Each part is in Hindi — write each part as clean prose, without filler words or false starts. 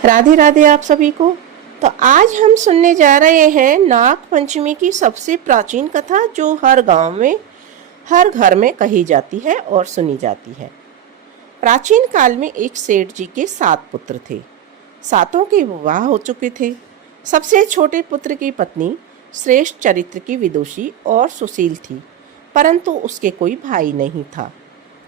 राधे राधे आप सभी को। तो आज हम सुनने जा रहे हैं नाग पंचमी की सबसे प्राचीन कथा, जो हर गांव में, हर घर में कही जाती है और सुनी जाती है। प्राचीन काल में एक सेठ जी के 7 पुत्र थे। सातों के विवाह हो चुके थे। सबसे छोटे पुत्र की पत्नी श्रेष्ठ चरित्र की विदुषी और सुशील थी, परंतु उसके कोई भाई नहीं था।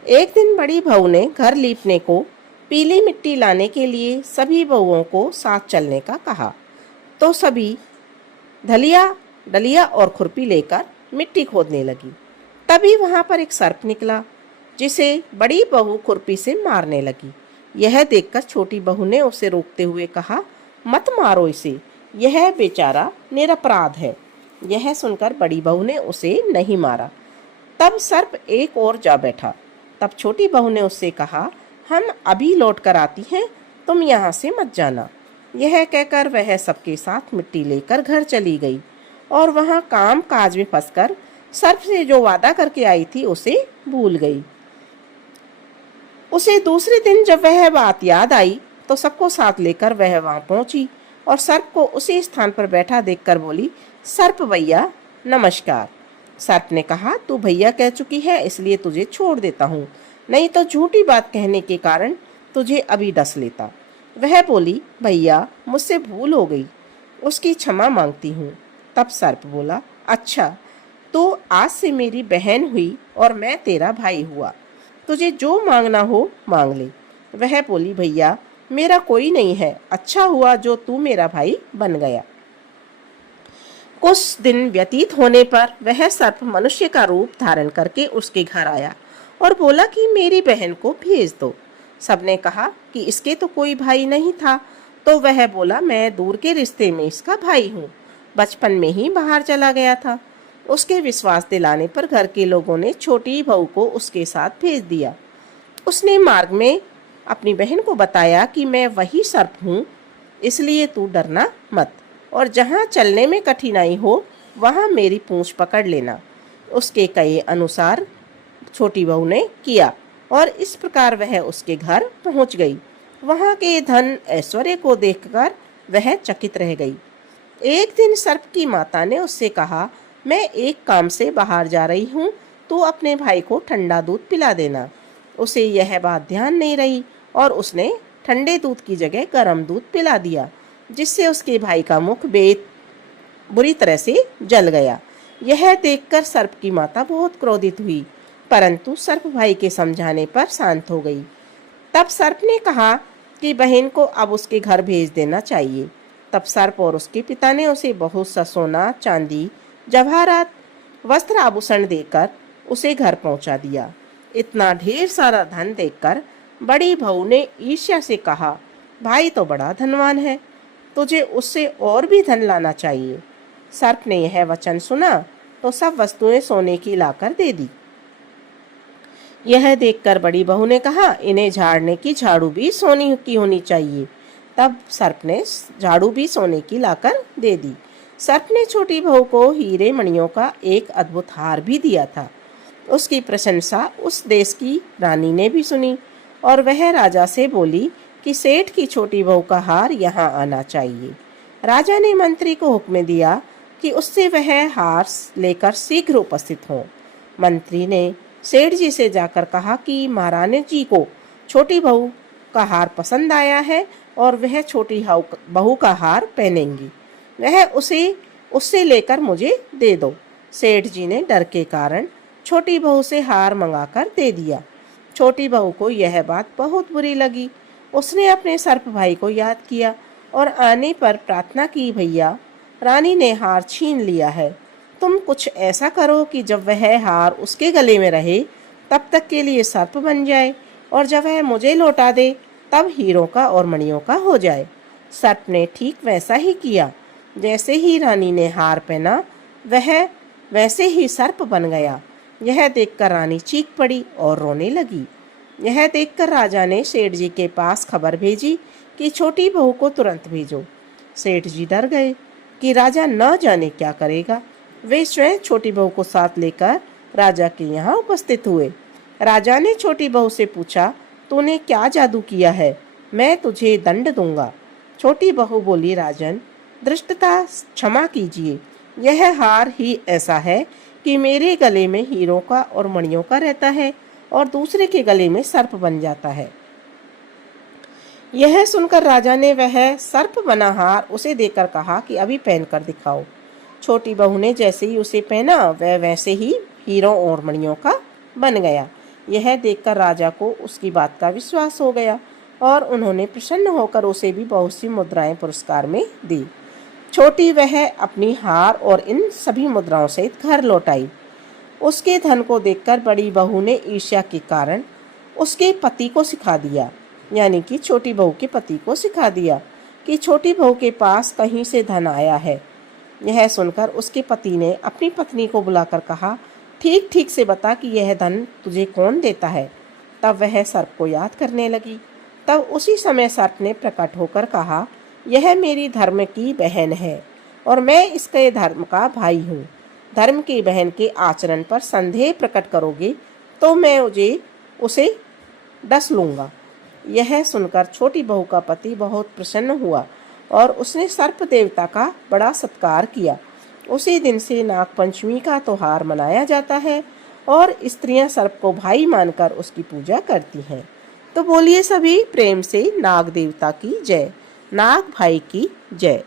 एक दिन बड़ी बहू ने घर लीपने को पीली मिट्टी लाने के लिए सभी बहुओं को साथ चलने का कहा, तो सभी धलिया डलिया और खुरपी लेकर मिट्टी खोदने लगी। तभी वहां पर एक सर्प निकला, जिसे बड़ी बहू खुरपी से मारने लगी। यह देखकर छोटी बहू ने उसे रोकते हुए कहा, मत मारो इसे, यह बेचारा निरपराध है। यह सुनकर बड़ी बहू ने उसे नहीं मारा। तब सर्प एक और जा बैठा। तब छोटी बहू ने उससे कहा, हम अभी लौट कर आती हैं, तुम यहाँ से मत जाना। यह कहकर वह सबके साथ मिट्टी लेकर घर चली गई और वहाँ काम काज में फंसकर सर्प से जो वादा करके आई थी उसे भूल गई। उसे दूसरे दिन जब वह बात याद आई तो सबको साथ लेकर वह वहां पहुंची और सर्प को उसी स्थान पर बैठा देखकर बोली, सर्प भैया नमस्कार। सर्प ने कहा, तू भैया कह चुकी है इसलिए तुझे छोड़ देता हूँ, नहीं तो झूठी बात कहने के कारण तुझे अभी डस लेता। वह बोली, भैया मुझसे भूल हो गई, उसकी क्षमा मांगती हूँ। तब सर्प बोला, अच्छा तो आज से मेरी बहन हुई और मैं तेरा भाई हुआ, तुझे जो मांगना हो मांग ले। वह बोली, भैया मेरा कोई नहीं है, अच्छा हुआ जो तू मेरा भाई बन गया। कुछ दिन व्यतीत होने पर वह सर्प मनुष्य का रूप धारण करके उसके घर आया और बोला कि मेरी बहन को भेज दो। सबने कहा कि इसके तो कोई भाई नहीं था, तो वह बोला, मैं दूर के रिश्ते में इसका भाई हूँ, बचपन में ही बाहर चला गया था। उसके विश्वास दिलाने पर घर के लोगों ने छोटी बहू को उसके साथ भेज दिया। उसने मार्ग में अपनी बहन को बताया कि मैं वही सर्प हूँ, इसलिए तू डरना मत और जहाँ चलने में कठिनाई हो वहाँ मेरी पूंछ पकड़ लेना। उसके कहे अनुसार छोटी बहू ने किया और इस प्रकार वह उसके घर पहुँच गई। वहाँ के धन ऐश्वर्य को देखकर वह चकित रह गई। एक दिन सर्प की माता ने उससे कहा, मैं एक काम से बाहर जा रही हूँ, तू अपने भाई को ठंडा दूध पिला देना। उसे यह बात ध्यान नहीं रही और उसने ठंडे दूध की जगह गर्म दूध पिला दिया, जिससे उसके भाई का मुख बुरी तरह से जल गया। यह देखकर सर्प की माता बहुत क्रोधित हुई, परंतु सर्प भाई के समझाने पर शांत हो गई। तब सर्प ने कहा कि बहन को अब उसके घर भेज देना चाहिए। तब सर्प और उसके पिता ने उसे बहुत सा सोना, चांदी, जवाहरात, वस्त्र आभूषण देकर उसे घर पहुंचा दिया। इतना ढेर सारा धन देखकर बड़ी बहू ने ईर्ष्या से कहा, भाई तो बड़ा धनवान है, तुझे उससे और भी धन लाना चाहिए। सर्प ने यह वचन सुना तो सब वस्तुएं सोने की लाकर दे दी। यह देखकर बड़ी बहू ने कहा, इन्हें झाड़ने की झाड़ू भी सोने की होनी चाहिए। तब सर्प ने झाड़ू भी सोने की लाकर दे दी। सर्प ने छोटी बहू को हीरे मणियों का एक अद्भुत हार भी दिया था। उसकी प्रशंसा उस देश की रानी ने भी सुनी और वह राजा से बोली कि सेठ की छोटी बहू का हार यहाँ आना चाहिए। राजा ने मंत्री को हुक्म दिया कि उससे वह हार लेकर शीघ्र उपस्थित हो। मंत्री ने सेठ जी से जाकर कहा कि महारानी जी को छोटी बहू का हार पसंद आया है और वह छोटी बहू का हार पहनेंगी, वह उसे उससे लेकर मुझे दे दो। सेठ जी ने डर के कारण छोटी बहू से हार मंगाकर दे दिया। छोटी बहू को यह बात बहुत बुरी लगी। उसने अपने सर्प भाई को याद किया और आने पर प्रार्थना की, भैया रानी ने हार छीन लिया है, तुम कुछ ऐसा करो कि जब वह हार उसके गले में रहे तब तक के लिए सर्प बन जाए और जब वह मुझे लौटा दे तब हीरों का और मणियों का हो जाए। सर्प ने ठीक वैसा ही किया। जैसे ही रानी ने हार पहना वह वैसे ही सर्प बन गया। यह देखकर रानी चीख पड़ी और रोने लगी। यह देखकर राजा ने सेठ जी के पास खबर भेजी कि छोटी बहू को तुरंत भेजो। सेठ जी डर गए कि राजा न जाने क्या करेगा। वे स्वयं छोटी बहू को साथ लेकर राजा के यहाँ उपस्थित हुए। राजा ने छोटी बहू से पूछा, तूने क्या जादू किया है? मैं तुझे दंड दूंगा। छोटी बहू बोली, राजन, धृष्टता क्षमा कीजिए, यह हार ही ऐसा है कि मेरे गले में हीरों का और मणियों का रहता है और दूसरे के गले में सर्प बन जाता है। यह सुनकर राजा ने वह सर्प बना हार उसे देकर कहा कि अभी पहन कर दिखाओ। छोटी बहू ने जैसे ही उसे पहना वह वैसे ही हीरों और मणियों का बन गया। यह देखकर राजा को उसकी बात का विश्वास हो गया और उन्होंने प्रसन्न होकर उसे भी बहुत सी मुद्राएं पुरस्कार में दी। छोटी वह अपनी हार और इन सभी मुद्राओं सहित घर लौट आई। उसके धन को देखकर बड़ी बहू ने ईर्ष्या के कारण उसके पति को सिखा दिया, यानी कि छोटी बहू के पति को सिखा दिया कि छोटी बहू के पास कहीं से धन आया है। यह सुनकर उसके पति ने अपनी पत्नी को बुलाकर कहा, ठीक ठीक से बता कि यह धन तुझे कौन देता है। तब वह सर्प को याद करने लगी। तब उसी समय सर्प ने प्रकट होकर कहा, यह मेरी धर्म की बहन है और मैं इसके धर्म का भाई हूँ। धर्म की बहन के आचरण पर संदेह प्रकट करोगे तो मैं उसे डस लूँगा। यह सुनकर छोटी बहू का पति बहुत प्रसन्न हुआ और उसने सर्प देवता का बड़ा सत्कार किया। उसी दिन से नाग पंचमी का त्योहार मनाया जाता है और स्त्रियां सर्प को भाई मानकर उसकी पूजा करती हैं। तो बोलिए सभी प्रेम से नाग देवता की जय, नाग भाई की जय।